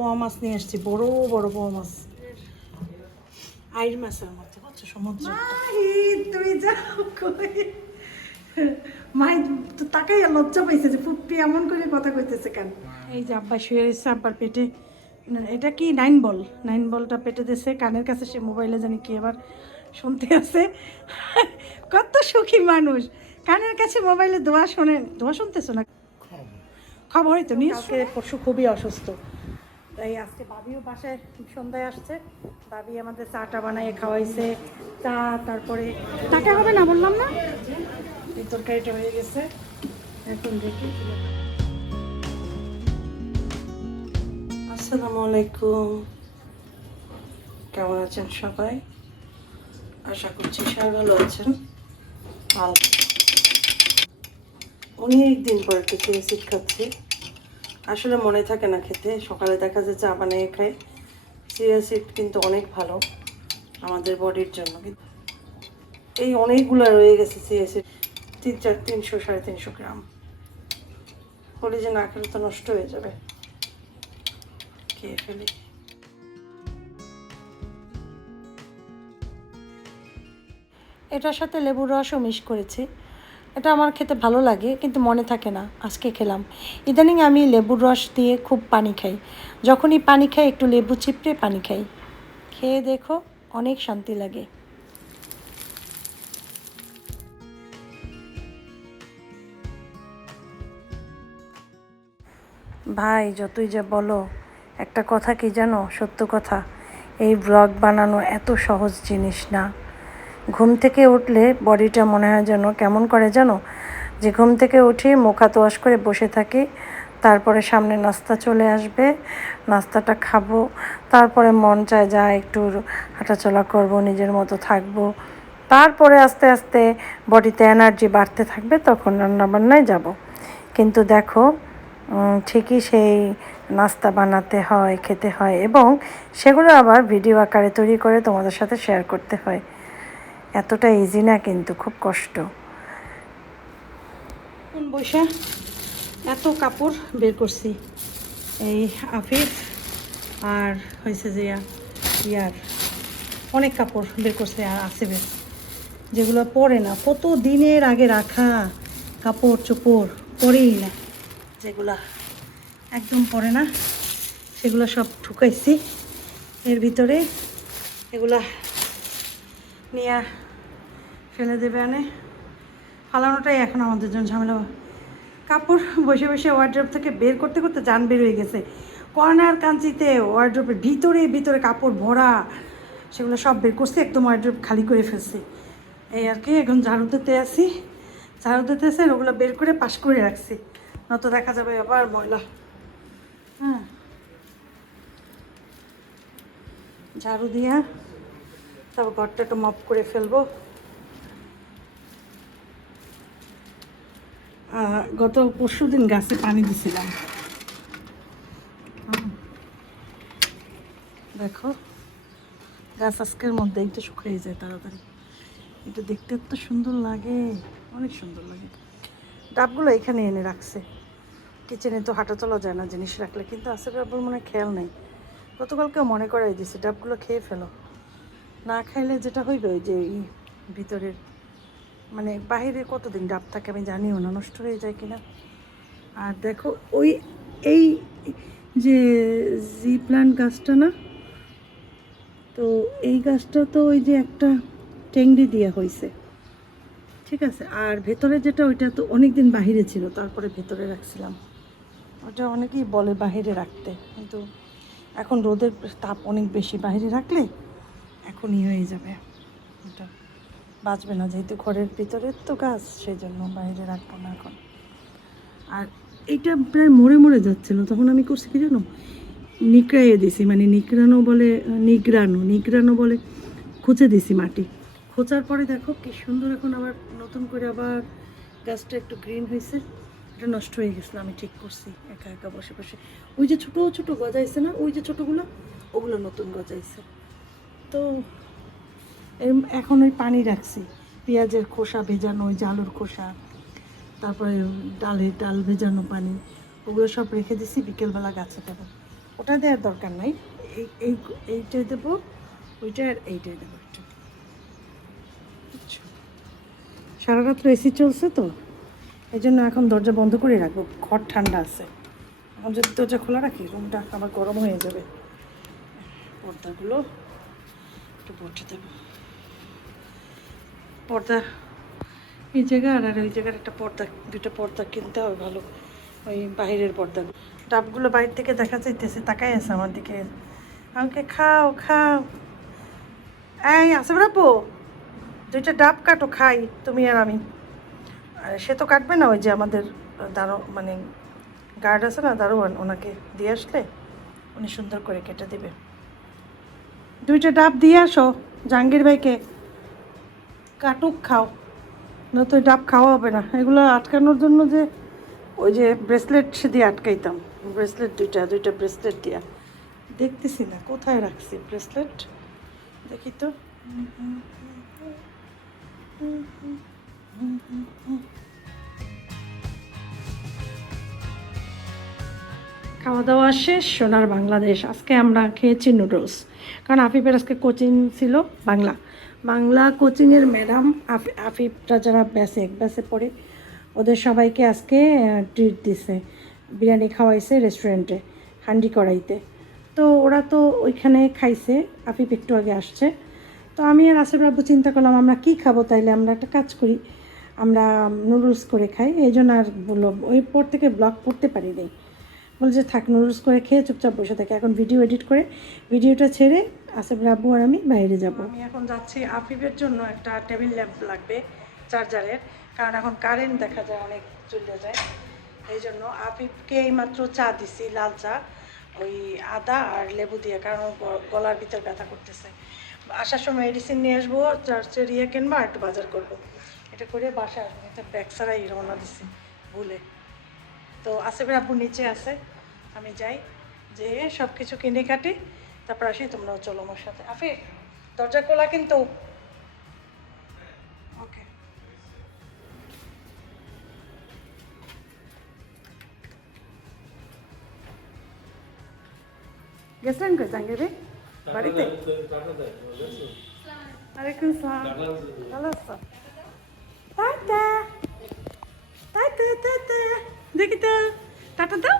পোয়া মাছ নিয়ে আসছি, বড় বড় পোয়া মাছ, আইর মাছের মধ্যে, বুঝছো, সমুদ্র। তুমি যাও কই? মাই তো তাকাই লজ্জা পাইছে যে ফুপি এমন করে কথা কইতেছে কেন। এই যে আব্বা শুয়ে রয়েছে, আব্বার পেটে এটা কি 9 বল, 9 বলটা পেটে দিয়েছে, কানের কাছে সে মোবাইলে জানি কি আবার শুনতে আছে। কত সুখী মানুষ, কানের কাছে মোবাইলে দোয়া শোনেন। দোয়া শুনতেছো না? খবরই তো নিয়ে আজকে পরশু খুবই অসুস্থ, তাই আজকে ভাবিও বাসায় সন্ধ্যায় আসছে। ভাবি আমাদের চাটা বানাইয়ে খাওয়াইছে, চা, তারপরে টাকা হবে না বললাম না, এই তরকারিটা হয়ে গেছে। এখন দেখি। আসসালামু আলাইকুম, কেমন আছেন সবাই? আশা করছি সবাই ভালো আছেন। অনেক দিন পর একটু চিয়া সিড খাচ্ছি, আসলে মনে থাকে না খেতে। সকালে দেখা যায় চা বানিয়ে খাই। চিয়া সিড কিন্তু অনেক ভালো আমাদের বডির জন্য। এই অনেকগুলো রয়ে গেছে চিয়া সিড, 300 350 গ্রাম। বলি যে না খেলে তো নষ্ট হয়ে যাবে, খেয়ে ফেলি। এটার সাথে লেবুর রসও মিশ করেছি। এটা আমার খেতে ভালো লাগে কিন্তু মনে থাকে না, আজকে খেলাম। ইদানিং আমি লেবুর রস দিয়ে খুব পানি খাই, যখনই পানি খাই একটু লেবু চিপড়ে পানি খাই। খেয়ে দেখো, অনেক শান্তি লাগে। ভাই যতই যা বলো, একটা কথা কি জানো, সত্য কথা, এই ব্লগ বানানো এত সহজ জিনিস না। ঘুম থেকে উঠলে বডিটা মনে হয় যেন কেমন করে জানো, যে ঘুম থেকে উঠি মুখ হাত ওয়াশ করে বসে থাকি, তারপরে সামনে নাস্তা চলে আসবে, নাস্তাটা খাবো, তারপরে মন চায় যা একটু হাঁটাচলা করব, নিজের মতো থাকবো, তারপরে আস্তে আস্তে বডিতে এনার্জি বাড়তে থাকবে, তখন রান্নাবান্নায় যাব। কিন্তু দেখো, ঠিকই সেই নাস্তা বানাতে হয়, খেতে হয়, এবং সেগুলো আবার ভিডিও আকারে তৈরি করে তোমাদের সাথে শেয়ার করতে হয়। এতটা ইজি না, কিন্তু খুব কষ্ট। বৈশা এত কাপড় বের করছি, এই আফিফ আর হয়েছে যে ইয়ার অনেক কাপড় বের করছে, আর আসিফের যেগুলো পরে না, কত দিনের আগে রাখা কাপড় চোপড় পরেই না, যেগুলা একদম পরে না সেগুলো সব ঢুকাইছি এর ভিতরে। এগুলা নিয়ে ফেলে দেবে, আনে ফালানোটাই এখন আমাদের জন্য ঝামেলা। কাপড় বসে বসে ওয়ার্ড্রোব থেকে বের করতে করতে জান বের হয়ে গেছে। কর্নার কাঞ্চিতে ওয়ার্ড্রোবের ভিতরে ভিতরে কাপড় ভরা, সেগুলো সব বের করছি, একদম ওয়ার্ড্রোব খালি করে ফেলছি। এই আর কি, এখন ঝাড়ু দিতে আসি, ঝাড়ু দিতে এসে ওগুলো বের করে পাশ করে রাখছি, নয়তো দেখা যাবে আবার ময়লা। হ্যাঁ, ঝাড়ু দিয়া তারপর ঘরটা একটু মপ করে ফেলবো। গত পরশু দিন গাছে পানি দিছিলাম, দেখো গাছ আজকের মধ্যে একটু শুকিয়ে যায় তাড়াতাড়ি। এটা দেখতে এত সুন্দর লাগে, অনেক সুন্দর লাগে। ডাবগুলো এখানে এনে রাখছে, কিচেনে তো হাঁটা চলা যায় না জিনিস রাখলে, কিন্তু আসলে ডাবগুলো মনে খেয়াল নেই। গতকালকেও মনে করাই দিছি ডাবগুলো খেয়ে ফেলো, না খাইলে যেটা হইবে ওই যে ভিতরের মানে বাহিরে কতদিন ডাব থাকে আমি জানিও না, নষ্ট হয়ে যায় কিনা। আর দেখো ওই এই যে জি প্লান্ট গাছটা না, তো এই গাছটা তো ওই যে একটা টেংরি দেওয়া হয়েছে, ঠিক আছে। আর ভেতরে যেটা, ওইটা তো অনেক দিন বাহিরে ছিল, তারপরে ভেতরে রাখছিলাম। ওটা অনেকেই বলে বাহিরে রাখতে, কিন্তু এখন রোদের তাপ অনেক বেশি, বাহিরে রাখলে এখনই হয়ে যাবে, ওটা বাঁচবে না, যেহেতু ঘরের ভিতরে তো গাছ, সেই জন্য বাইরে রাখবো না এখন। আর এইটা প্রায় মরে মরে যাচ্ছিলো, তখন আমি করছি কি জানো, নিকড়াইয়ে দিছি, মানে নিকড়ানো বলে, নিগড়ানো বলে, খুঁচে দিছি মাটি। খোঁচার পরে দেখো কি সুন্দর, এখন আবার নতুন করে আবার গাছটা একটু গ্রিন হয়েছে। এটা নষ্ট হয়ে গেছিলো, আমি ঠিক করছি একা একা বসে বসে। ওই যে ছোটো ছোটো গজাইছে না, ওই যে ছোটোগুলো, ওগুলো নতুন গজাইছে। তো এখন ওই পানি রাখছি, পেঁয়াজের খোসা ভেজানো, ওই যে আলুর খোসা, তারপরে ডাল ভেজানো পানি, ওগুলো সব রেখে দিছি, বিকেলবেলা গাছে দেবো। ওটা দেওয়ার দরকার নাই, এই এইটাই দেবো, ওইটা আর এইটাই দেবো একটু। সারা রাত্র এসি চলছে তো, এই জন্য এখন দরজা বন্ধ করে রাখবো, ঘর ঠান্ডা আছে। এখন যদি দরজা খোলা রাখি রুমটা আবার গরম হয়ে যাবে। পর্দাগুলো একটু বটে দেবো, পর্দা এই জায়গা আর ওই জায়গার একটা পর্দা, দুটো পর্দা কিনতে হবে ভালো, ওই বাহিরের পর্দাগুলো। ডাবগুলো বাইরে থেকে দেখা যাইতেছে, তাকাই আছে আমার দিকে, আমাকে খাও খাও। এই আসে বাবু, দুইটা ডাব কাটো, খাই তুমি আর আমি। আর সে তো কাটবে না, ওই যে আমাদের মানে গার্ড আছে না দারোয়ান, ওনাকে দিয়ে আসলে উনি সুন্দর করে কেটে দেবে। দুইটা ডাব দিয়ে আসো জাহাঙ্গীর ভাইকে, কাটুক খাও, না তো ডাব খাওয়া হবে না। এগুলো আটকানোর জন্য যে ওই যে ব্রেসলেট সে দিয়ে আটকাইতাম, ব্রেসলেট দুইটা ব্রেসলেট দিয়া, দেখতেছি না কোথায় রাখছি ব্রেসলেট, দেখি তো। খাওয়া দাওয়া শেষ, সোনার বাংলাদেশ। আজকে আমরা খেয়েছি নুডলস, কারণ আফিফের আজকে কোচিং ছিল বাংলা কোচিংয়ের ম্যাডাম আফিফটা যারা ব্যাসে পড়ে ওদের সবাইকে আজকে ট্রিট দিছে, বিরিয়ানি খাওয়াইছে রেস্টুরেন্টে হান্ডি কড়াইতে। তো ওরা তো ওইখানে খাইছে, আফিফ একটু আগে আসছে। তো আমি আর আসিফ আব্বু চিন্তা করলাম আমরা কি খাবো, তাইলে আমরা একটা কাজ করি, আমরা নুডলস করে খাই। এই জন্য আর বললো, ওই পর থেকে ব্লগ করতে পারিনি, বলে যে থাক নুডলস করে খেয়ে চুপচাপ বসে থাকে। এখন ভিডিও এডিট করে ভিডিওটা ছেড়ে আসিফ আব্বু আর আমি বাইরে যাব। আমি এখন যাচ্ছি, আফিফের জন্য একটা টেবিল ল্যাম্প লাগবে চার্জারের, কারণ এখন কারেন্ট দেখা যায় অনেক চলে যায়। এই জন্য আফিফকে এইমাত্র চা দিছি, লাল চা, ওই আদা আর লেবু দিয়ে, কারণ গলার ভিতর ব্যথা করতেছে। আসার সময় মেডিসিন নিয়ে আসবো, চার্চের কিনবো আর একটু বাজার করবো, এটা করে বাসায় আসবো। এটা ব্যাগ ছাড়াই রওনা দিছি ভুলে। তো আসিফের আব্বু নিচে আছে, আমি যাই, যে সব কিছু কিনে কাটি, তারপর আসি, তোমরাও চলো আমার সাথে। আফিফ দরজা খোলা কিন্তু, ওকে। গেছিলেন কই জাহাঙ্গীর ভাই? বাড়িতে? ওয়ালাইকুম সালাম, ভালো আছো? টাটা টাটা টাটা, দেখি তো, টাটা দাও।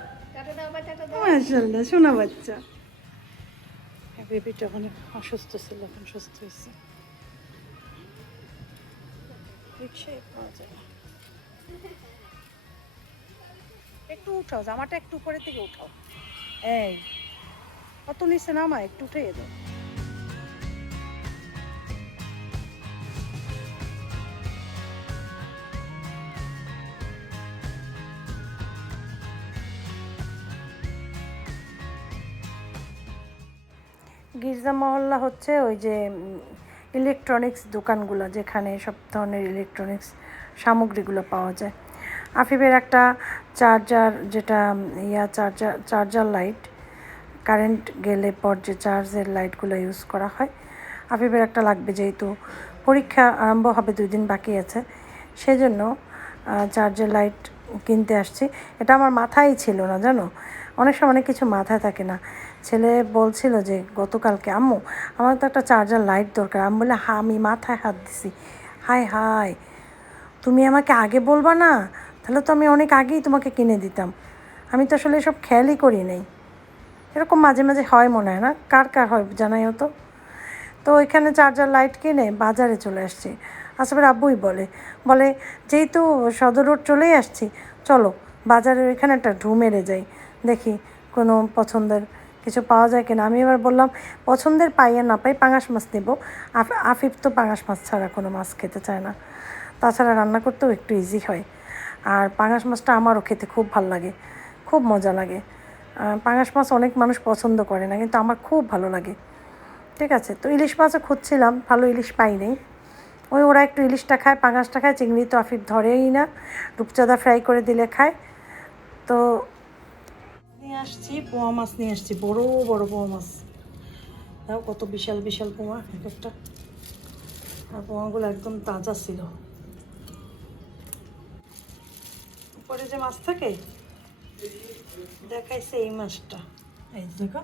মাশাআল্লাহ, শোনা বাচ্চা। বেবিটা অনেক অসুস্থ ছিল, এখন সুস্থ হয়েছে। রিক্সায় পাওয়া যায়, একটু উঠাও, জামাটা একটু উপরের দিকে উঠাও, এই কত নিচে নামা, একটু উঠে দাও। গির্জা মহল্লা হচ্ছে ওই যে ইলেকট্রনিক্স দোকানগুলো, যেখানে সব ধরনের ইলেকট্রনিক্স সামগ্রীগুলো পাওয়া যায়। আফিফের একটা চার্জার, যেটা চার্জার লাইট, কারেন্ট গেলে পর যে চার্জের লাইটগুলো ইউজ করা হয়, আফিফের একটা লাগবে, যেহেতু পরীক্ষা আরম্ভ হবে, 2 দিন বাকি আছে, সেজন্য চার্জার লাইট কিনতে আসছি। এটা আমার মাথায় ছিল না, জানো, অনেক সময় অনেক কিছু মাথায় থাকে না। ছেলে বলছিল যে গতকালকে, আম্মু আমার তো একটা চার্জার লাইট দরকার। আমি বলে আমি মাথায় হাত দিছি, হায় হায় তুমি আমাকে আগে বলবা না, তাহলে তো আমি অনেক আগেই তোমাকে কিনে দিতাম। আমি তো আসলে এসব খেয়ালই করি নাই। এরকম মাঝে মাঝে হয় মনে হয়, না কার কার হয় জানাই হতো। তো ওইখানে চার্জার লাইট কিনে বাজারে চলে আসছি। আসলে আব্বুই বলে যেহেতু সদর রোড চলেই আসছি, চলো বাজারের ওইখানে একটা ঢু মেরে যাই, দেখি কোনো পছন্দের কিছু পাওয়া যায় কিনা। আমি এবার বললাম পছন্দের পাই আর না পাই, পাঙাশ মাছ নেব। আফিফ তো পাঙাশ মাছ ছাড়া কোনো মাছ খেতে চায় না, তাছাড়া রান্না করতেও একটু ইজি হয়। আর পাঙাশ মাছটা আমারও খেতে খুব ভালো লাগে, খুব মজা লাগে। পাঙাশ মাছ অনেক মানুষ পছন্দ করে না, কিন্তু আমার খুব ভালো লাগে। ঠিক আছে, তো ইলিশ মাছও খুঁজছিলাম, ভালো ইলিশ পাইনি। ওরা একটু ইলিশটা খায়, পাঙাশটা খায়, চিংড়ি তো আফিফ ধরেই না, রূপচাঁদা ফ্রাই করে দিলে খায়। তো নিয়ে আসছি পোয়া মাছ, নিয়ে আসছি বড় বড় পোয়া মাছ, তাও কত বিশাল বিশাল পোয়া এক একটা, আর পোয়াগুলো একদম তাজা ছিল। উপরে যে মাছ থাকে দেখাইছে এই মাছটা, এই যে দেখো,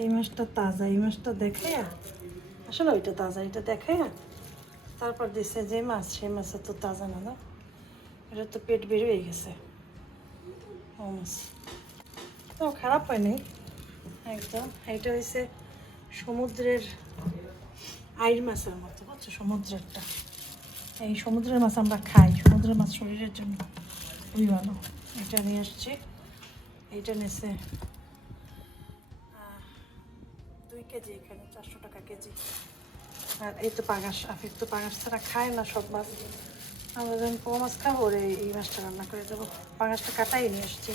এই মাছটা তাজা, এই মাছটা দেখাইয়া আসলে ওইটা তাজা, এটা দেখাইয়া তারপর দিচ্ছে যে মাছ, সেই মাছটা তো তাজা না, না এটা তো পেট বের হয়ে গেছে। ও মাছ তো খারাপ হয়নি একদম। এটা হচ্ছে সমুদ্রের আইর মাছের মতো, বুঝছো, সমুদ্রেরটা। এই সমুদ্রের মাছ আমরা খাই, সমুদ্রের মাছ শরীরের জন্য খুবই ভালো। এটা নিয়ে আসছি, এইটা নিয়েছে 2 কেজি, এখানে 400 টাকা কেজি। আর এই তো পাঙাশ, আফিফ তো পাঙাশ ছাড়া খায় না সব মাছ। আমরা যখন পোয়া মাছ খাবো, ওরে এই মাছটা রান্না করে দেবো। পাঙাশটা কাটাই নিয়ে আসছি,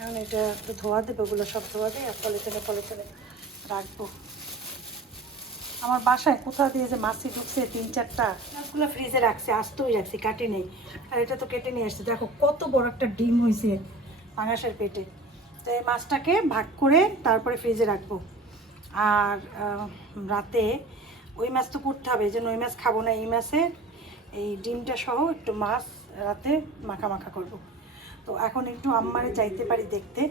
এখন এটা একটু ধোয়া দেবে, ওগুলো সব ধোয়া দিয়ে পলিথিনে রাখবো। আমার বাসায় কোথাও দিয়ে যে মাছি ঢুকছে 3-4টা, মাছগুলো ফ্রিজে রাখছে, আস্তই রাখছি, কাটি নেই। আর এটা তো কেটে নিয়ে আসছে, দেখো কত বড় একটা ডিম হয়েছে পাঙাশের পেটে। তো এই মাছটাকে ভাগ করে তারপরে ফ্রিজে রাখবো। আর রাতে ওই মাছ তো করতে হবে, এই জন্য ওই মাছ খাবো না, এই মাছের এই ডিমটা সহ একটু মাছ রাতে মাখা মাখা করব। তো এখন একটু আম্মারে যাইতে পারি দেখতে,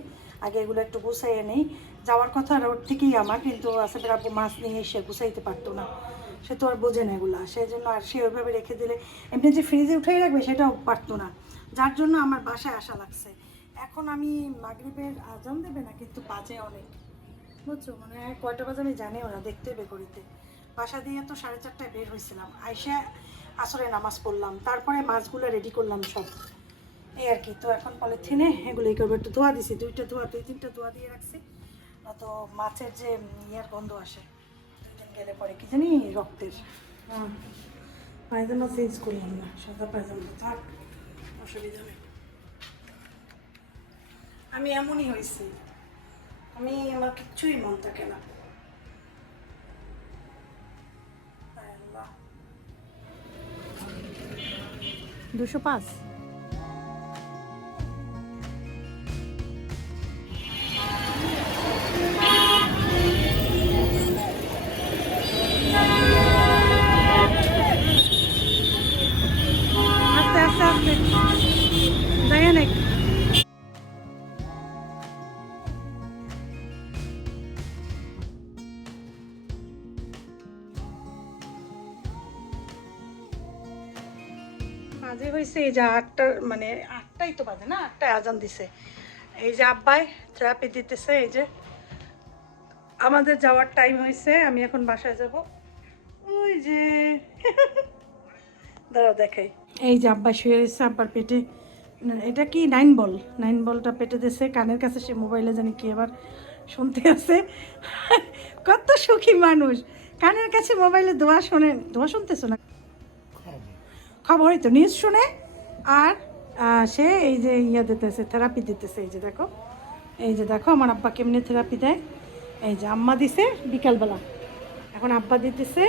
আগে এগুলো একটু গুছাইয়ে নেই। যাওয়ার কথা রোড থেকেই আমার, কিন্তু আসলে আপু মাছ নিয়ে এসে গুছাইতে পারতো না, সে তো আর বোঝে না এগুলা, সেই জন্য আর সে ওইভাবে রেখে দিলে এমনি যে ফ্রিজে উঠেই রাখবে সেটাও পারতো না, যার জন্য আমার বাসায় আসা লাগছে। এখন আমি মাগরিবের আজান দেবে না, কিন্তু বাজে অনেক, বুঝছো, মানে কয়টা বাজে আমি জানিও না, দেখতে হবে ঘড়িতে। বাসা দিয়ে তো 4:30টায় বের হয়েছিলাম, আইসা আসরে নামাজ পড়লাম, তারপরে মাছগুলো রেডি করলাম সব, এই আর কি। তো এখন পলিথিনে এগুলোই করবো, একটু ধোয়া দিছি, 2-3টা ধোয়া দিয়ে রাখছি, তো মাছের যে ইয়ার গন্ধ আসে 2 দিন গেলে পরে, কি জানি রক্তের। পায়জামা চেঞ্জ করলাম না, সাদা পায়জামা থাক, অসুবিধা নেই। আমি এমনই হয়েছি, আমার কিচ্ছুই মন থাকে না। 205। আস্তে আস্তে আস্তে দেখেন। বাজে হয়েছে এই যে 8টা, মানে 8টাই তো বাজে না, 8টায় আজান দিছে। এই যে আব্বাই থেরাপি দিতেছে, এই যে আমাদের যাওয়ার টাইম হয়েছে, আমি এখন বাসায় যাব। ওই যে দাঁড়াও দেখাই, এই যে আব্বা শুয়ে রয়েছে, আব্বার পেটে এটা কি 9 বল, 9 বলটা পেটে দিয়েছে, কানের কাছে সে মোবাইলে জানি কি আবার শুনতে আছে। কত সুখী মানুষ, কানের কাছে মোবাইলে দোয়া শোনেন, দোয়া শুনতেছো না, খবরই তো নিউজ শুনে। আর সে এই যে ইয়া দিতেছে, থেরাপি দিতেছে, এই যে দেখো, এই যে দেখো আমার আব্বা কেমনি থেরাপি দেয়। এই যে আম্মা দিছে বিকালবেলা, এখন আব্বা দিতেছে।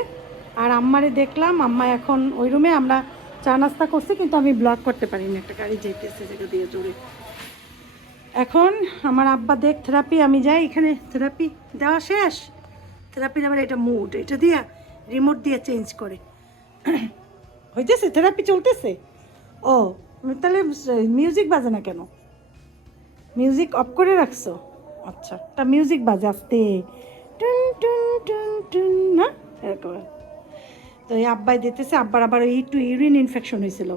আর আম্মারে দেখলাম, আম্মা এখন ওই রুমে, আমরা চা নাস্তা করছি, কিন্তু আমি ব্লগ করতে পারিনি, একটা গাড়ি যেতেছে যেটা দিয়ে জোরে। এখন আমার আব্বা দেখ থেরাপি, আমি যাই, এখানে থেরাপি দেওয়া শেষ, থেরাপির আবার এটা মুড, এটা দিয়া রিমোট দিয়ে চেঞ্জ করে হইতেছে, থেরাপি চলতেছে। ও তাহলে মিউজিক বাজে না কেন, মিউজিক অফ করে রাখছো? আচ্ছা, তা মিউজিক বাজে আস্তে, টুন টুন টুন টুন, না এরকম। তো এই আব্বাই দিতেছে, আব্বার আবার একটু ইউরিন ইনফেকশন হয়েছিল,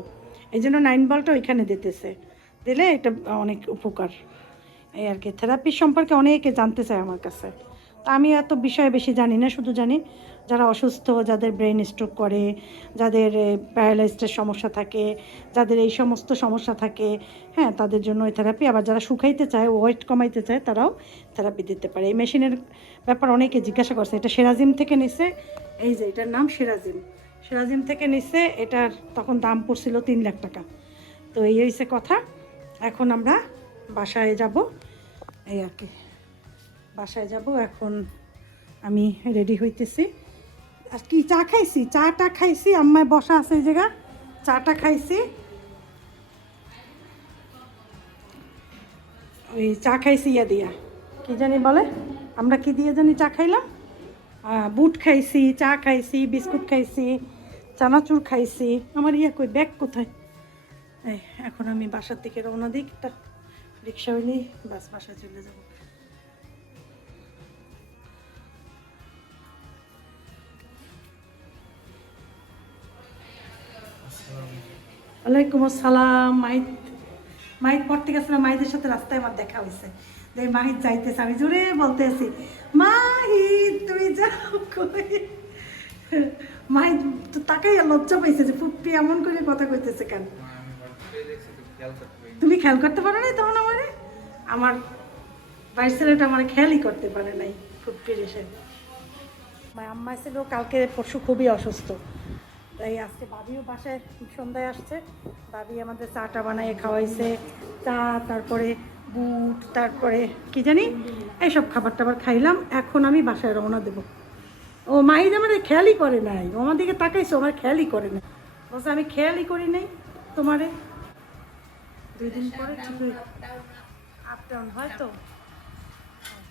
এই জন্য 9 বলটা ওইখানে দিতেছে, দিলে এটা অনেক উপকার। এই আর কি, থেরাপি সম্পর্কে অনেকে জানতে চায় আমার কাছে, তা আমি এত বিষয়ে বেশি জানি না, শুধু জানি যারা অসুস্থ, যাদের ব্রেন স্ট্রোক করে, যাদের প্যারালাইজডের সমস্যা থাকে, যাদের এই সমস্ত সমস্যা থাকে, হ্যাঁ, তাদের জন্য এই থেরাপি। আবার যারা শুকাইতে চায়, ওয়েট কমাইতে চায়, তারাও থেরাপি দিতে পারে। এই মেশিনের ব্যাপার অনেকে জিজ্ঞাসা করছে, এটা সেরাজিম থেকে নিছে, এই যে এটার নাম সেরাজিম, সেরাজিম থেকে নিছে, এটার তখন দাম পড়ছিল 3 লাখ টাকা। তো এই হয়েছে কথা, এখন আমরা বাসায় যাব, এই আর কি, বাসায় যাব। এখন আমি রেডি হইতেছি, আর কি চা খাইছি, চাটা খাইছি, আম্মায় বসা আছে এই জায়গা, চাটা খাইছি, ওই চা খাইছি ইয়া দিয়া, কি জানি বলে, আমরা কি দিয়ে জানি চা খাইলাম, বুট খাইছি, চা খাইছি, বিস্কুট খাইছি, চানাচুর খাইছি। আমার ইয়া কই, ব্যাগ কোথায়? এই এখন আমি বাসার দিকে রওনা দিই, একটা রিক্সা হইলেই বাস বাসায় চলে যাব। ওয়ালাইকুম আসসালাম। মাহিত মাহিত পড়তে গেছে না, মাহিতের সাথে রাস্তায় আমার দেখা হয়েছে। দেখ মাহিত যাইতেছে, আমি জোরে বলতে আছি মাহিত তুমি যাও কই। মাহিত তো তাকাই লজ্জা পাইছে যে ফুপ্পি এমন করে কথা কইতেছে কেন। তুমি খেয়াল করতে পারো নাই তখন আমারে? আমার বাইর ছেলেটা আমার খেয়ালই করতে পারে নাই ফুপ্পির এসে। আমার আম্মা ছিল কালকে পরশু খুবই অসুস্থ, তাই আজকে ভাবিও বাসায় সন্ধ্যায় আসছে। ভাবি আমাদের চাটা বানিয়ে খাওয়াইছে, চা, তারপরে বুট, তারপরে কি জানি এইসব খাবার টাবার খাইলাম। এখন আমি বাসায় রওনা দেবো। ও মাহিদ আমার খেয়ালই করে নাই, ও আমার দিকে তাকাইছো, আমার খেয়ালই করে নাই। বলছে আমি খেয়ালই করি নাই তোমারে। 2 দিন পরে ঠিক হয়ে আপ ডাউন হয় তো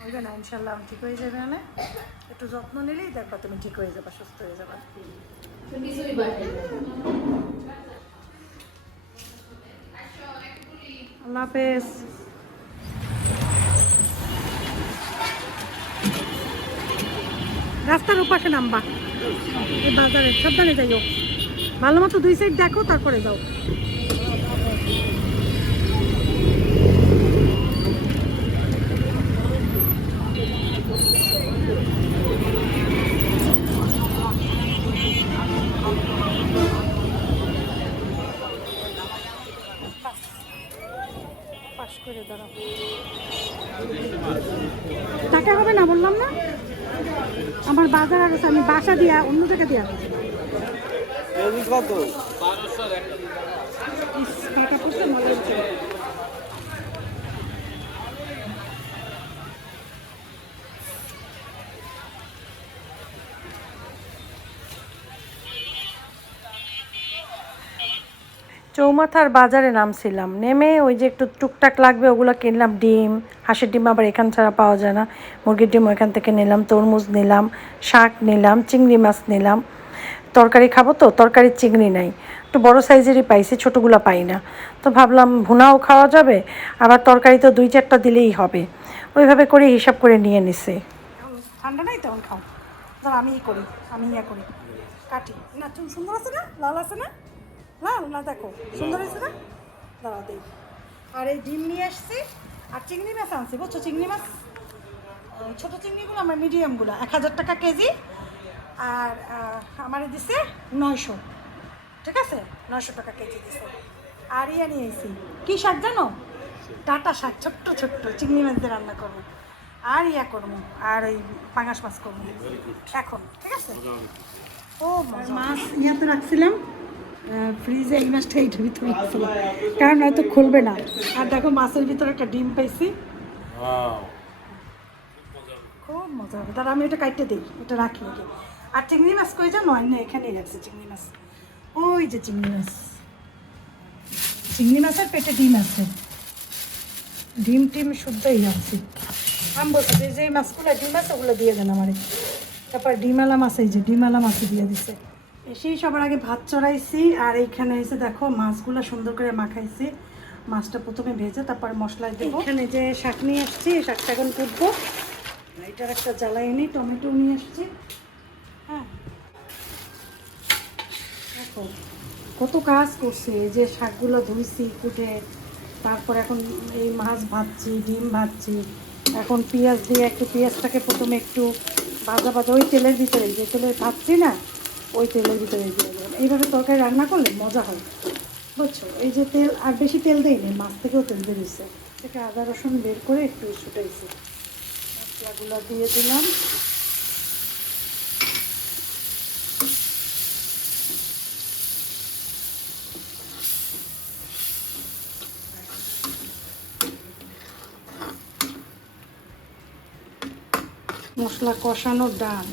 হইবে না, ইনশাল্লাহ আমি ঠিক হয়ে যাবে। না একটু যত্ন নিলেই দেখবা তুমি ঠিক হয়ে যাবা, সুস্থ হয়ে যাবা। আল্লাহ হাফেজ। রাস্তার ওপাশে নামবা, এই বাজারে সাবধানে যাইও, ভালো মতো 2 সাইড দেখো তারপরে যাও। পাশ করে দাঁড়াও, টাকা হবে না বললাম না। আমার বাজার আছে, আমি বাসা দিয়া অন্য জায়গা দিয়া কত টাকা পড়ছে মনে হচ্ছে। চৌমাথার বাজারে নামছিলাম, নেমে ওই যে একটু টুকটাক লাগবে ওগুলো কিনলাম। ডিম, হাঁসের ডিম আবার এখান ছাড়া পাওয়া যায় না, মুরগির ডিম ওইখান থেকে নিলাম, তরমুজ নিলাম, শাক নিলাম, চিংড়ি মাছ নিলাম। তরকারি খাবো তো, তরকারির চিংড়ি নাই, একটু বড় সাইজেরই পাইছি, ছোটোগুলো পাই না। তো ভাবলাম ভুনাও খাওয়া যাবে, আবার তরকারি তো 2-4টা দিলেই হবে, ওইভাবে করে হিসাব করে নিয়ে নিছে। ঠান্ডা নাই তখন খাও, ধর আমি করি, আমি করি, কাটি না। তুমি সুন্দর আছে না, লাল আছে না, লাল না দেখো সুন্দর হয়েছে না, দাঁড়া দেই। আর এই ডিম নিয়ে আসছি, আর চিংড়ি মাছ আনছি, বুঝছো? চিংড়ি মাছ ছোটো চিংড়িগুলো আমার, মিডিয়ামগুলো 1000 টাকা কেজি। আর আমার দিছে 900, ঠিক আছে, 900 টাকা কেজি দিছে। আর ইয়া নিয়ে এসেছি, কী শাক জানো? ডাঁটা শাক, ছোট্ট ছোট্ট চিংড়ি মাছ দিয়ে রান্না করবো, আর ইয়া করবো, আর ওই পাঙাশ মাছ করবো এখন, ঠিক আছে। ও মাছ ইয়াতে রাখছিলাম ফ্রিজে, এই মাছটা এইটার ভিতরে রাখছিলাম, কারণ হয়তো খুলবে না। আর দেখো মাছের ভিতরে একটা ডিম পাইছি, খুব মজা হবে। তাহলে আমি এটা কাটতে দিই, এটা রাখি নাকি। আর চিংড়ি মাছ কই জানো? না এখানেই রাখছি চিংড়ি মাছ, ওই যে চিংড়ি মাছ। চিংড়ি মাছের পেটে ডিম আছে, ডিম টিম শুদ্ধই রাখছি। আমি বলছি যে মাছগুলো ডিম আছে ওগুলো দিয়ে দেন আমারে। তারপর ডিমালা মাছ, এই যে ডিমালা মাছই দিয়ে দিছে। এসেই সবার আগে ভাত চড়াইছি, আর এইখানে এসে দেখো মাছগুলো সুন্দর করে মাখাইছি। মাছটা প্রথমে ভেজে তারপর মশলায় দেবো। এখানে যে শাক নিয়ে আসছি, শাকটা এখন কুটবো। এটার একটা জ্বালাই এনে টমেটো নিয়ে আসছি। হ্যাঁ দেখো কত কাজ করছে, এই যে শাকগুলো ধুইছি কুটে, তারপর এখন এই মাছ ভাজছি, ডিম ভাজছি। এখন পেঁয়াজ দিয়ে একটু, পেঁয়াজটাকে প্রথমে একটু ভাজা ভাজা ওই তেলের ভিতরে, যে তেলে ভাজছি না ওই তেলের ভিতরে দিয়ে দেবেন। এইভাবে তরকারি রান্না করলে মজা হয়, বুঝছো? এই যে তেল, আর বেশি তেল দেয়নি, মাছ থেকেও তেল বেরিয়েছে। থেকে আদা রসুন বের করে একটু ছুটাইছি, মশলাগুলো দিয়ে দিলাম। মশলা কষানো ডাল,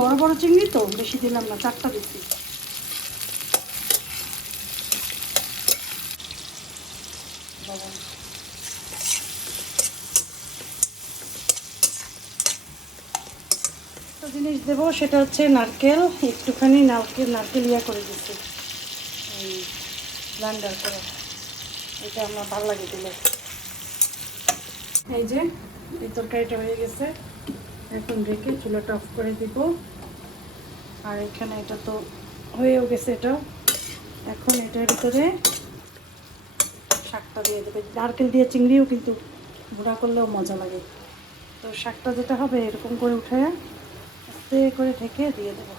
বড় বড় চিংড়ি তো বেশি দিলাম না, 4টা দিচ্ছি। জিনিস দেবো, সেটা হচ্ছে নারকেল। একটুখানি নারকেল নারকেল ইয়া করে দিচ্ছি, এই ব্লেন্ডার করে। এটা আমার ভালো লাগে দিলে। এই যে এই তরকারিটা হয়ে গেছে, এখন রেখে চুলাটা অফ করে দিব। আর এখানে এটা তো হয়েও গেছে এটাও। এখন এটার ভিতরে শাকটা দিয়ে দেবে। নারকেল দিয়ে চিংড়িও কিন্তু গুঁড়া করলেও মজা লাগে। তো শাকটা যেটা হবে এরকম করে উঠে আস্তে করে ঢেকে দিয়ে দেবো।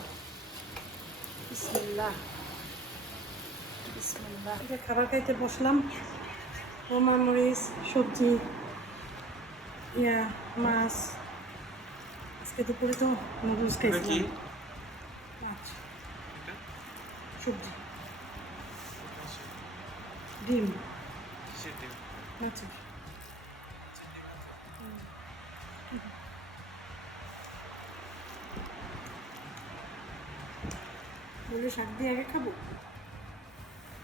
বিসমিল্লাহ বিসমিল্লাহ। এটা খাবার খাইতে বসলাম। বোমা মরিচ, সবজি, মাছ। আজকে দুপুরে তো নুডলস খাইছিলাম। আচ্ছা, সবজি, ডিম, আচ্ছা। বলে শাক দিয়ে আগে খাবো,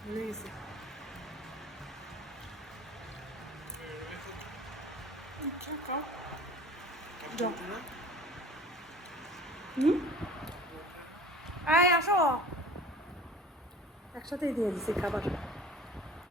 ভুলে গেছি। আসো, একসাথেই দিয়ে দিছি খাবার।